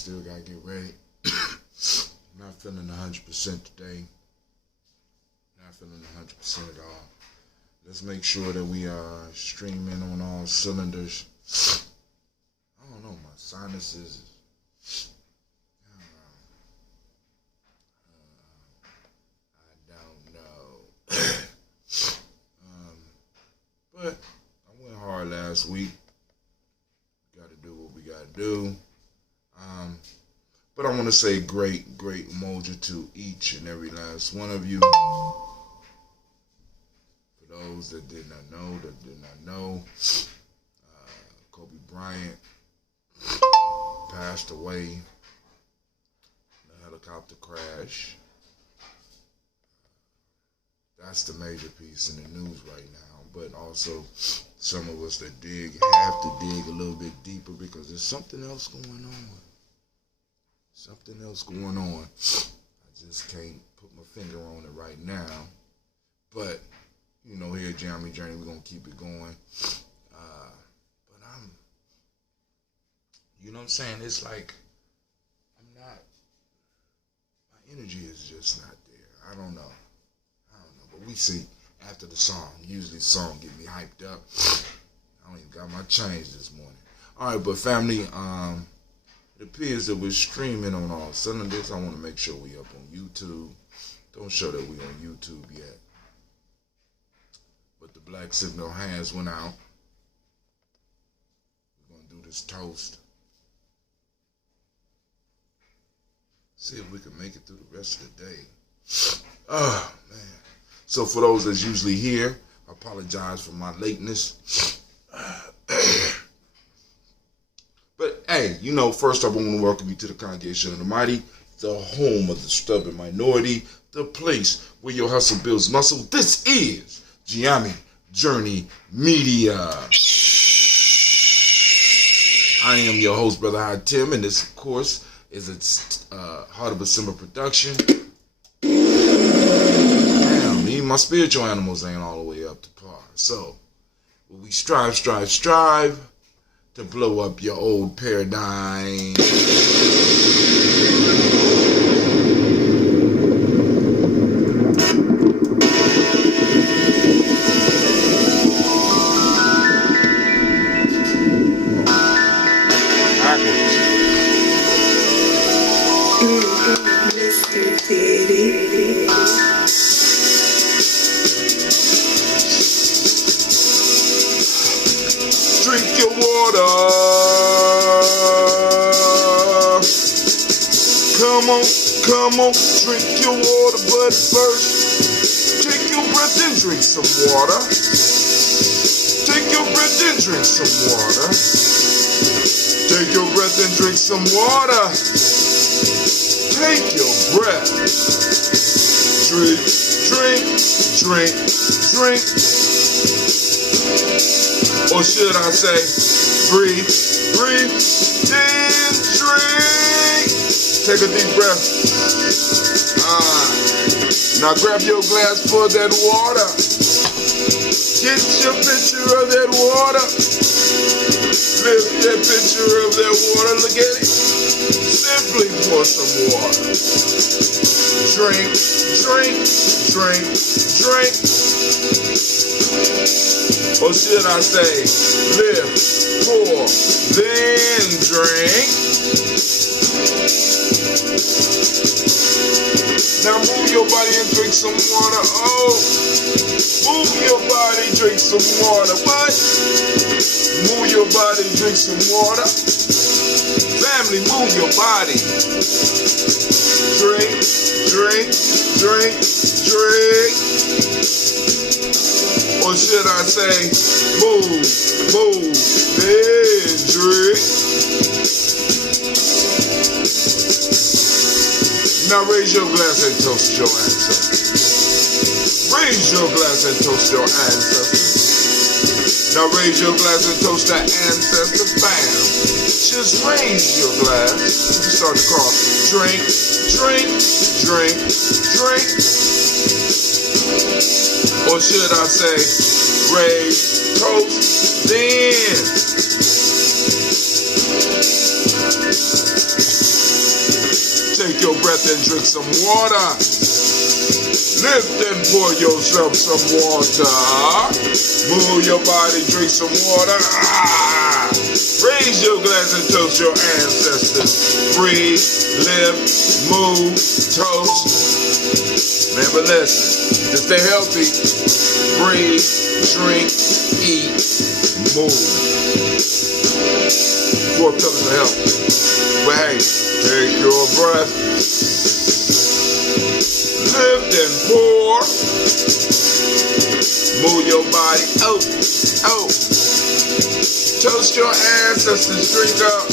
still gotta get ready. Not feeling 100% today. Not feeling 100% at all. Let's make sure that we are streaming on all cylinders. I don't know, my sinuses. I don't know. But I went hard last week. Got to do what we got to do. But I want to say great Umoja to each and every last one of you. For those that did not know, Kobe Bryant passed away in a helicopter crash. That's the major piece in the news right now. But also, some of us that have to dig a little bit deeper because there's something else going on. Something else going on. I just can't put my finger on it right now. But, you know, here at Gye-Nyame Journey, we're going to keep it going. But you know what I'm saying? It's like, my energy is just not there. I don't know. But we see after the song. Usually the song get me hyped up. I don't even got my change this morning. All right, but family, it appears that we're streaming on all cylinders. I want to make sure we up on YouTube. Don't show that we on YouTube yet. But the black signal has went out. We're going to do this toast. See if we can make it through the rest of the day. Oh, man. So for those that's usually here, I apologize for my lateness. But hey, you know, first off, I want to welcome you to the Congregation of the Mighty, the home of the stubborn minority, the place where your hustle builds muscle. This is Gye-Nyame Journey Media. I am your host, Brother High Tim, and this, of course, is a Heart of a Simmer production. Damn, even my spiritual animals ain't all the way up to par. So, we strive to blow up your old paradigm. Drink your water. Come on, drink your water, but first, take your breath and drink some water. Take your breath and drink some water. Take your breath and drink some water. Take your breath. Drink. Or should I say, breathe, then drink. Take a deep breath. Now grab your glass for that water. Get your picture of that water. Lift that picture of that water. Look at it. Simply pour some water. Drink. Or should I say, lift, pour, then drink. Now move your body and drink some water. Oh, move your body, drink some water. What? Move your body, drink some water. Family, move your body. Drink. Or should I say, move, then drink. Now raise your glass and toast your ancestors. Raise your glass and toast your ancestors. Now raise your glass and toast the ancestors. Bam. Just raise your glass. You can start to call. Drink. Or should I say, raise, toast, then. Take your breath and drink some water. Lift and pour yourself some water. Move your body, drink some water. Raise your glass and toast your ancestors. Breathe, live, move, toast. Man, but listen, to stay healthy, breathe, drink, eat, move. 4 pillars of health. But hey, take your breath. Lift and pour. Move your body. Oh. Toast your ancestors. Drink up.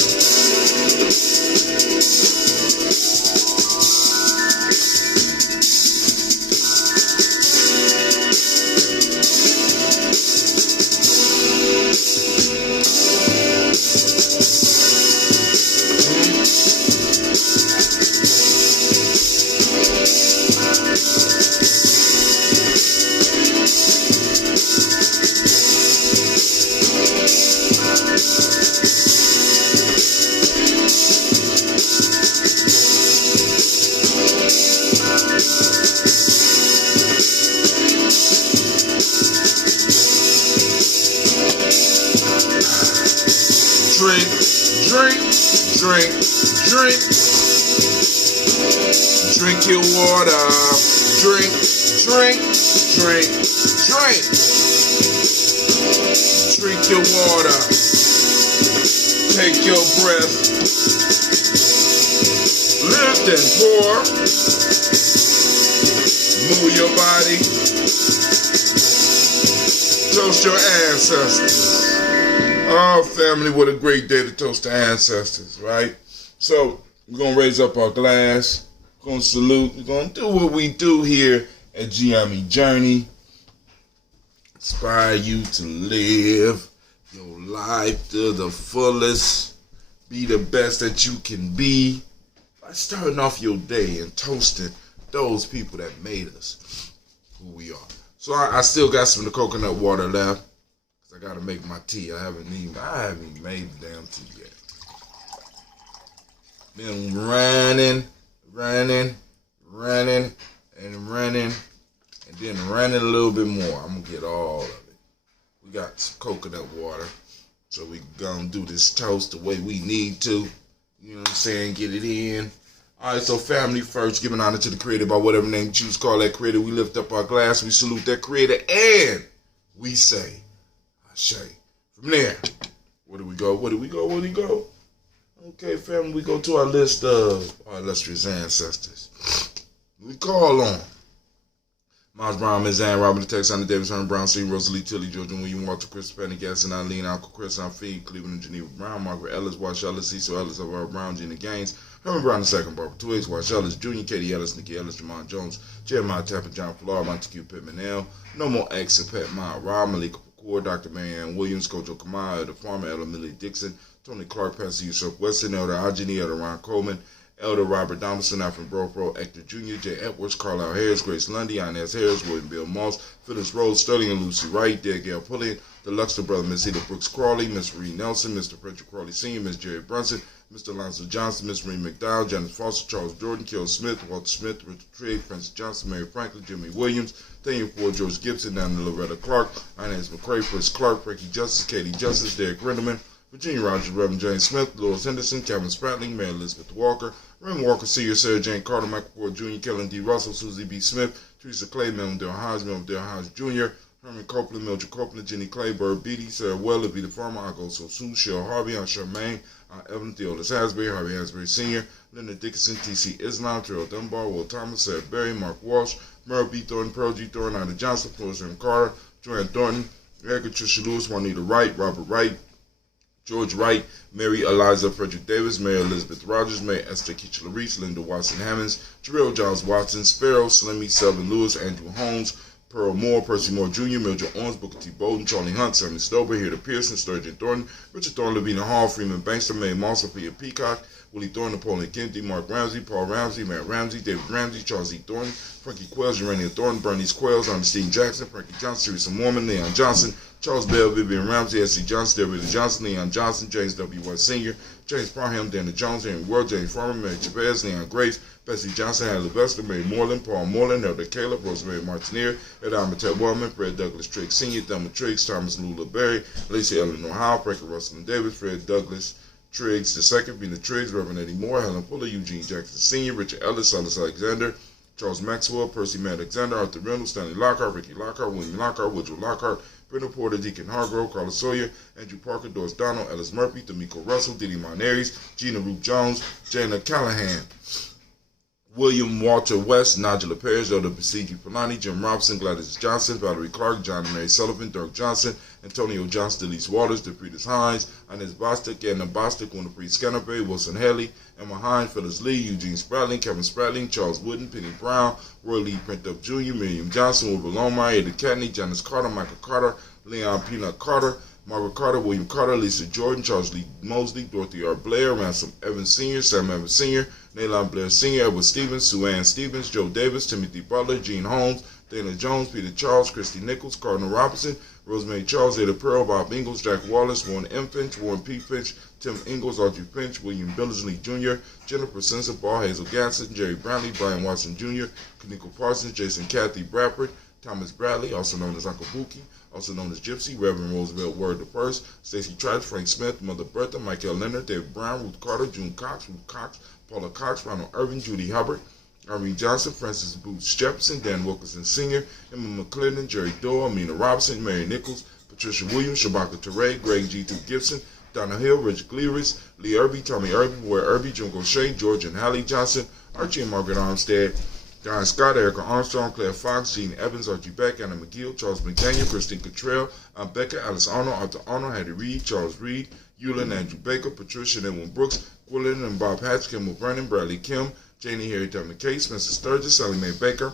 Drink your water. Drink. Drink your water. Take your breath. Lift and pour. Move your body. Toast your ancestors. Oh, family, what a great day to toast the ancestors, right? So, we're going to raise up our glass. We're going to salute. We're going to do what we do here at Gye-Nyame Journey. Inspire you to live your life to the fullest. Be the best that you can be by starting off your day and toasting those people that made us who we are. So I still got some of the coconut water left. I gotta make my tea. I haven't even made the damn tea yet. Been running, and then running a little bit more. I'm gonna get all of it. We got some coconut water, so we gonna do this toast the way we need to. You know what I'm saying? Get it in. All right, so family first, giving honor to the Creator by whatever name you choose to call that Creator. We lift up our glass, we salute that Creator, and we say, Shay. From there, where do we go? Okay, family, we go to our list of our illustrious ancestors. We call on Miles Brown, Ms. Ann, Robert the Texas, Anna Davis, Herman Brown, C. Rosalie, Tilly, Georgia, William Walter, Chris Penny, Gaston, Eileen, Uncle Chris, Fee, Cleveland, and Geneva Brown, Margaret Ellis, Wash Ellis, Cecil Ellis, Elvira Brown, Gina Gaines, Herman Brown II, Barbara Twiggs, Wash Ellis, Jr., Katie Ellis, Nikki Ellis, Jamon Jones, Jeremiah Tapper, John Flora, Montague Pittman L, No More X, and Pet Mile, Rob, Malika Dr. Marianne Williams, Kojo Kamaya, the farmer, Elder Millie Dixon, Tony Clark, Pastor Yusuf Weston, Elder Ajani, Elder Ron Coleman, Elder Robert Donaldson, Alfred Bro, Hector Jr., J. Edwards, Carlisle Harris, Grace Lundy, Inez Harris, William Bill Moss, Phyllis Rose, Sterling and Lucy Wright, Dale Gail Pulliam, the Luxor brother, Miss Eda Brooks Crawley, Miss Marie Nelson, Mr. Frederick Crawley Sr., Miss Jerry Brunson, Mr. Alonzo Johnson, Miss Marie McDowell, Janice Foster, Charles Jordan, Kel Smith, Walter Smith, Richard Trigg, Francis Johnson, Mary Franklin, Jimmy Williams, Daniel Ford, George Gibson, Daniel Loretta Clark, Inez McCrae, Chris Clark, Frankie Justice, Katie Justice, Derek Rendelman, Virginia Rogers, Reverend James Smith, Lois Henderson, Kevin Spratling, Mary Elizabeth Walker, Raymond Walker Sr., Sarah Jane Carter, Michael Ford Jr., Kellen D. Russell, Susie B. Smith, Teresa Clay, Melvin Dale Hodge Jr., Herman Copeland, Mildred Copeland, Jenny Clay, Bird Beatty, Sarah Weller, Vita Farmer, I Go So Soon, Cheryl Harvey, Aunt Charmaine, Evan Theodis Hasbury, Harvey Hasbury Sr., Leonard Dickinson, T.C. Islam, Terrell Dunbar, Will Thomas, Sarah Berry, Mark Walsh, Merle B. Thornton, Pearl G. Thornton, Ida Johnson, Flores M. Carter, Joanne Thornton, Erica Tricia Lewis, Juanita Wright, Robert Wright, George Wright, Mary Eliza Frederick Davis, Mary Elizabeth Rogers, Mary Esther Keachler Reese, Linda Watson Hammonds, Jarrell Giles Watson, Sparrow, Slimmy, Selvin Lewis, Andrew Holmes, Pearl Moore, Percy Moore Jr., Mildred Owens, Booker T. Bowden, Charlie Hunt, Sammy Stover, Hilda Pearson, Sturgeon Thornton, Richard Thornton, Lavina Hall, Freeman Bankster, Mae Moss, Sophia Peacock, Willie Thorne, Napoleon Kennedy, Mark Ramsey, Paul Ramsey, Matt Ramsey, David Ramsey, Charles E. Thornton, Frankie Quells, Urania Thornton, Bernice Quells, Ernestine Jackson, Frankie Johnson, Teresa Mormon, Leon Johnson, Charles Bell, Vivian Ramsey, S.C. Johnson, David Johnson, Leon Johnson, James W. White Sr., James Parham, Dana Jones, Henry Ward, James Farmer, Mary Chavez, Leon Grace, Bessie Johnson, Hannah Levester, Mary Moreland, Paul Moreland, Elder Caleb, Rosemary Martineer, Edama Ted Wellman, Fred Douglas Triggs Sr., Thelma Triggs, Thomas Lula Berry, Lacey Eleanor Howe, Frankie Russell and Davis, Fred Douglas Triggs II, Vina Triggs, Reverend Eddie Moore, Helen Fuller, Eugene Jackson Sr., Richard Ellis, Silas Alexander, Charles Maxwell, Percy Matt Alexander, Arthur Reynolds, Stanley Lockhart, Ricky Lockhart, William Lockhart, Woodrow Lockhart, Brenda Porter, Deacon Hargrove, Carlos Sawyer, Andrew Parker, Doris Donald, Ellis Murphy, D'Amico Russell, Diddy Monaries, Gina Ruth Jones, Jana Callahan, William Walter West, Nigella Parrish, Elder Basigi Polani, Jim Robinson, Gladys Johnson, Valerie Clark, John and Mary Sullivan, Dirk Johnson, Antonio Johnson, Delise Waters, DeFridas Hines, Inez Bostic, Edna Bostic, Winifred Scanterbury, Wilson Haley, Emma Hines, Phyllis Lee, Eugene Spratling, Kevin Spratling, Charles Wooden, Penny Brown, Roy Lee Printup Jr., Miriam Johnson, Wilbur Longmire, Eddie Catney, Janice Carter, Michael Carter, Leon Peanut Carter, Margaret Carter, William Carter, Lisa Jordan, Charles Lee Mosley, Dorothy R. Blair, Ransom Evans Sr., Sam Evans Sr., Naylon Blair Sr., Edward Stevens, Sue Ann Stevens, Joe Davis, Timothy Butler, Gene Holmes, Dana Jones, Peter Charles, Christy Nichols, Cardinal Robinson, Rosemary Charles, Ada Pearl, Bob Ingalls, Jack Wallace, Warren M. Finch, Warren P. Finch, Tim Ingalls, Audrey Finch, William Billingsley Jr., Jennifer Sensabaugh, Hazel Gatson, Jerry Brownlee, Brian Watson Jr., Kaniko Parsons, Jason Kathy Bradford, Thomas Bradley, also known as Uncle Buki, also known as Gypsy, Reverend Roosevelt Word I, Stacey Trice, Frank Smith, Mother Bertha, Michael Leonard, David Brown, Ruth Carter, June Cox, Ruth Cox, Paula Cox, Ronald Irving, Judy Hubbard, Irene Johnson, Francis Boots Jefferson, Dan Wilkinson Sr., Emma McClendon, Jerry Doyle, Amina Robinson, Mary Nichols, Patricia Williams, Shabaka Teray, Greg G. 2 Gibson, Donna Hill, Richard Glearis, Lee Irby, Tommy Irby, Roy Irby, Jim Gaucher, George and Hallie Johnson, Archie and Margaret Armstead, Diane Scott, Erica Armstrong, Claire Fox, Gene Evans, Archie Beck, Anna McGill, Charles McDaniel, Christine Cottrell, Becca, Alice Arnold, Arthur Arnold, Hattie Reed, Charles Reed, Eulin, Andrew Baker, Patricia and Edwin Brooks, Gwilyn and Bob Hatch, Kimball Brennan, Bradley Kim, Janie Harry Tubman Case, Spencer Sturgis, Sally Mae Baker,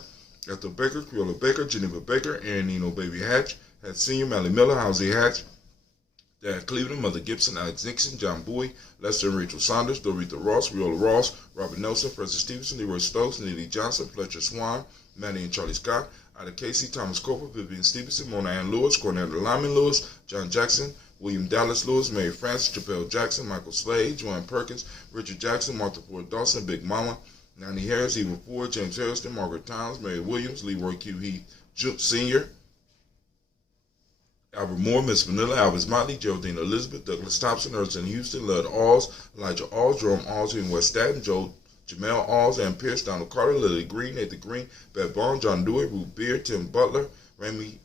Ethel Baker, Creola Baker, Geneva Baker, Aaron Nino Baby Hatch, Hat Sr., Mally Miller, Housie Hatch, Dad Cleveland, Mother Gibson, Alex Nixon, John Bowie, Lester and Rachel Saunders, Dorita Ross, Riola Ross, Robert Nelson, Francis Stevenson, Leroy Stokes, Neely Johnson, Fletcher Swan, Manny and Charlie Scott, Ida Casey, Thomas Coper, Vivian Stevenson, Mona Ann Lewis, Cornetta Lyman Lewis, John Jackson, William Dallas Lewis, Mary Francis, Chappelle Jackson, Michael Slade, Joanne Perkins, Richard Jackson, Martha Ford Dawson, Big Mama, Nanny Harris, Eva Ford, James Harrison, Margaret Towns, Mary Williams, Leroy Q. Heath Sr., Albert Moore, Miss Vanilla, Alvis Motley, Geraldine Elizabeth, Douglas Thompson, Urson Houston, Lud Alls, Elijah Alls, Jerome Alls in West Staten, Jamel Alls, Ann Pierce, Donald Carter, Lily Green, Nathan Green, Beth Bond, John Dewey, Ruth Beard, Tim Butler, Remy,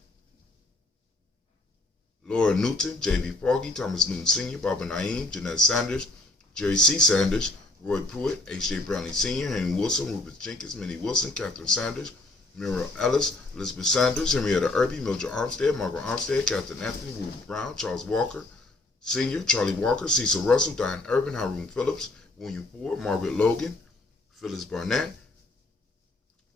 Laura Newton, J.V. Foggy, Thomas Newton Sr., Barbara Naeem, Jeanette Sanders, Jerry C. Sanders, Roy Pruitt, H.J. Brownlee Sr., Henry Wilson, Rupert Jenkins, Minnie Wilson, Catherine Sanders, Muriel Ellis, Elizabeth Sanders, Henrietta Irby, Mildred Armstead, Margaret Armstead, Catherine Anthony, Ruby Brown, Charles Walker Sr., Charlie Walker, Cecil Russell, Diane Urban, Haroon Phillips, William Ford, Margaret Logan, Phyllis Barnett,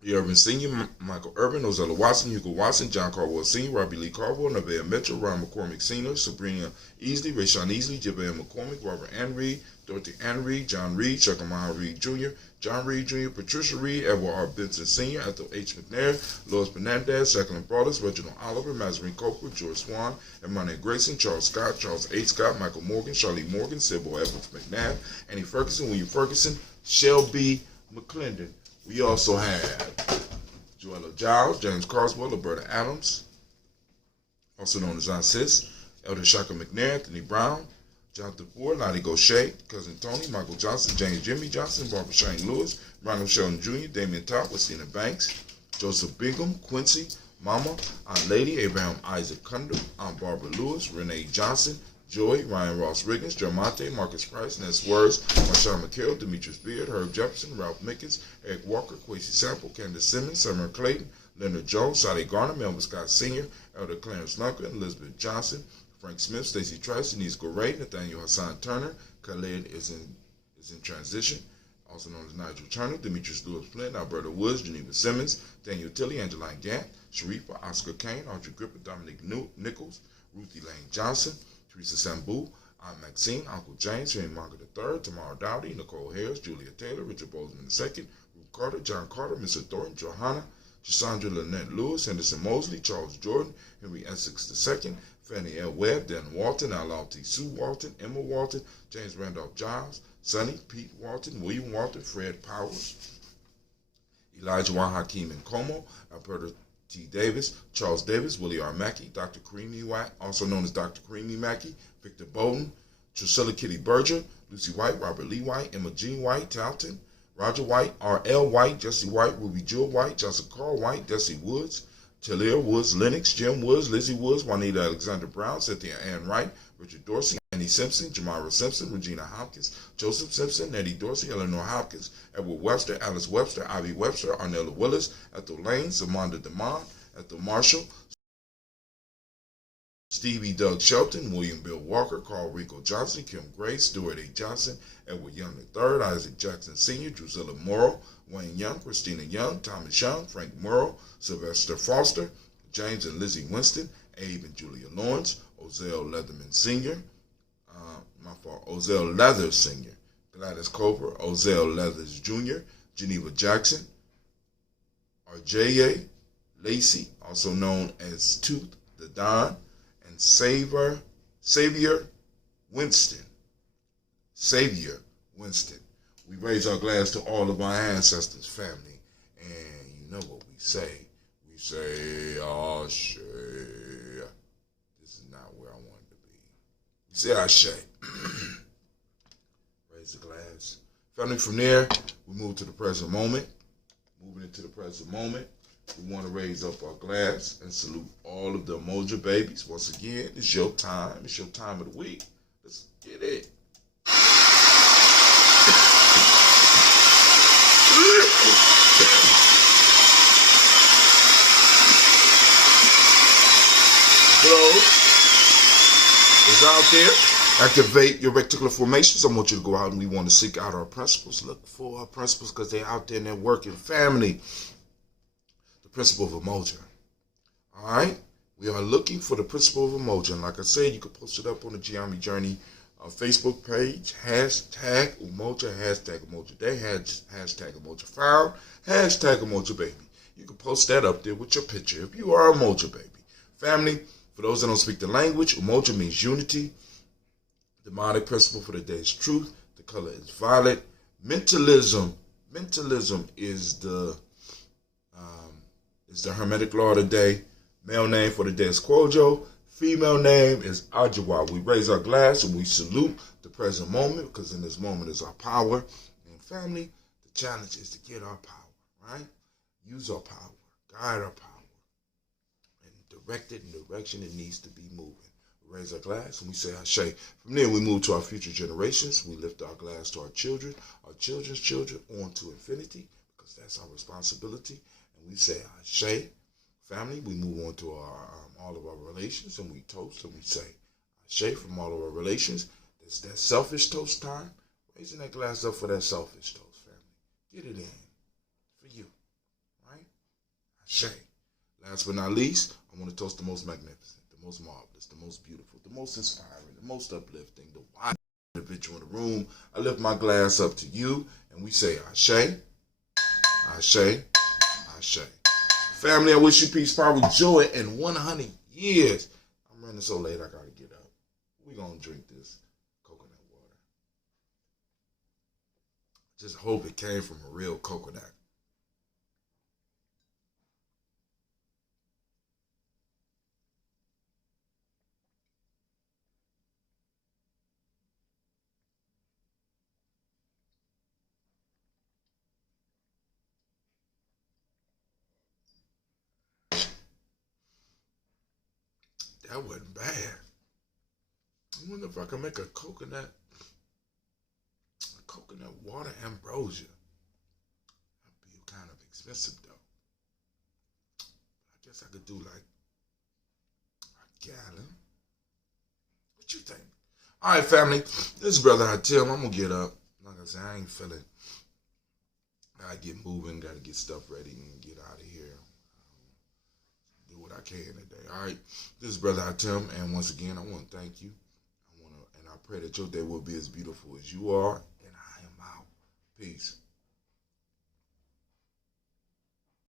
Lee Irvin Sr., Michael Urban, Ozella Watson, Hugo Watson, John Caldwell Sr., Robbie Lee Carville, Nevaeh Mitchell, Ryan McCormick Sr., Sabrina Easley, Rayshawn Easley, Javale McCormick, Robert Ann Reed, Dorothy Ann Reed, John Reed, Chuckamaha Reed Jr., John Reed Jr., Patricia Reed, Edward R. Benson Sr., Ethel H. McNair, Lois Fernandez, Jacqueline Brawlers, Reginald Oliver, Mazarine Copeland, George Swan, Emmanuel Grayson, Charles Scott, Charles H. Scott, Michael Morgan, Charlie Morgan, Sybil Evans McNabb, Annie Ferguson, William Ferguson, Shelby McClendon. We also have Joella Giles, James Carswell, Roberta Adams, also known as Aunt Sis, Elder Shaka McNair, Anthony Brown, Jonathan Ford, Lottie Gaucher, Cousin Tony, Michael Johnson, James Jimmy Johnson, Barbara Shane Lewis, Ronald Sheldon Jr., Damian Top, Christina Banks, Joseph Bingham, Quincy, Mama, Aunt Lady, Abraham Isaac Cunder, Aunt Barbara Lewis, Renee Johnson, Joy, Ryan Ross Riggins, Jermonte, Marcus Price, Ness Words, Marshawn McHale, Demetrius Beard, Herb Jefferson, Ralph Mickens, Eric Walker, Quincy Sample, Candace Simmons, Summer Clayton, Leonard Jones, Sally Garner, Melvin Scott Sr., Elder Clarence Lunker, Elizabeth Johnson, Frank Smith, Stacey Trice, Denise Goray, Nathaniel Hassan Turner, Khaled is in transition, also known as Nigel Turner, Demetrius Lewis Flint, Alberta Woods, Geneva Simmons, Daniel Tilley, Angeline Gant, Sharifa, Oscar Kane, Audrey Gripper, Dominic Nichols, Ruthie Lane Johnson, Teresa Sambu, Aunt Maxine, Uncle James, Henry Margaret III, Tamara Dowdy, Nicole Harris, Julia Taylor, Richard Bozeman II, Ruth Carter, John Carter, Mr. Thornton, Johanna, Cassandra Lynette Lewis, Henderson Mosley, Charles Jordan, Henry Essex II, Fannie L. Webb, Dan Walton, L.T. Sue Walton, Emma Walton, James Randolph Giles, Sonny, Pete Walton, William Walton, Fred Powers, Elijah Juan Hakeem Nkomo, Alberta T. Davis, Charles Davis, Willie R. Mackey, Dr. Kareem White, also known as Dr. Kareem Mackey, Victor Bowden, Drusilla Kitty Berger, Lucy White, Robert Lee White, Emma Jean White, Talton, Roger White, R.L. White, Jesse White, Ruby Jewel White, Johnson Carl White, Desi Woods, Talia Woods, Lennox, Jim Woods, Lizzie Woods, Juanita Alexander Brown, Cynthia Ann Wright, Richard Dorsey, Annie Simpson, Jamira Simpson, Regina Hopkins, Joseph Simpson, Nettie Dorsey, Eleanor Hopkins, Edward Webster, Alice Webster, Ivy Webster, Arnella Willis, Ethel Lane, Zamanda DeMond, Ethel Marshall, Stevie Doug Shelton, William Bill Walker, Carl Rico Johnson, Kim Gray, Stuart A. Johnson, Edward Young III, Isaac Jackson Sr., Drusilla Morrow, Wayne Young, Christina Young, Thomas Young, Frank Morrow, Sylvester Foster, James and Lizzie Winston, Abe and Julia Lawrence, Ozell Leatherman Sr., Ozell Leathers Sr., Gladys Cooper, Ozell Leathers Jr., Geneva Jackson, Arjaya Lacey, also known as Tooth the Don, and Savior Winston. Savior Winston. We raise our glass to all of our ancestors, family, and you know what we say. We say, Ashe. This is not where I wanted to be. We say Ashe. Raise the glass. Family, from there, we move to the present moment. Moving into the present moment, we want to raise up our glass and salute all of the Umoja babies. Once again, it's your time. It's your time of the week. Let's get it. Glow is out there. Activate your reticular formations. I want you to go out and we want to seek out our principles. Look for our principles because they're out there and they're working. Family. The principle of Umoja. All right? We are looking for the principle of Umoja. And like I said, you can post it up on the Gye-Nyame Journey Facebook page. Hashtag Umoja, hashtag Umoja Day, hashtag Umoja Found, hashtag Umoja Baby. You can post that up there with your picture if you are a Umoja baby. Family, for those that don't speak the language, Umoja means unity. The demonic principle for the day is truth. The color is violet. Mentalism is the Hermetic law of the day. Male name for the day is Kwojo. Female name is Ajawa. We raise our glass and we salute the present moment because in this moment is our power. And family, the challenge is to get our power, right? Use our power, guide our power, and direct it in the direction it needs to be moving. We raise our glass and we say Ashe. From there, we move to our future generations. We lift our glass to our children, our children's children, on to infinity because that's our responsibility. And we say Ashe. Family, we move on to our all of our relations and we toast and we say Ashe from all of our relations. It's that selfish toast time. Raising that glass up for that selfish toast, family. Get it in for you, right? Ashe. Last but not least, I want to toast the most magnificent, the most marvelous, the most beautiful, the most inspiring, the most uplifting, the wise individual in the room. I lift my glass up to you and we say Ashe, Ashe, Ashe. Family, I wish you peace, power, joy, and 100 years. I'm running so late, I gotta get up. We're gonna drink this coconut water. Just hope it came from a real coconut. That wasn't bad. I wonder if I can make a coconut water ambrosia. That'd be kind of expensive though. I guess I could do like a gallon. What you think? All right, family. This is Brother Hatim. I'm gonna get up. Like I said, I ain't feeling. Gotta get moving. Gotta get stuff ready and get out of here. Do what I can today. All right. This is Brother Hatim, and once again, I want to thank you. I I pray that your day will be as beautiful as you are. And I am out. Peace.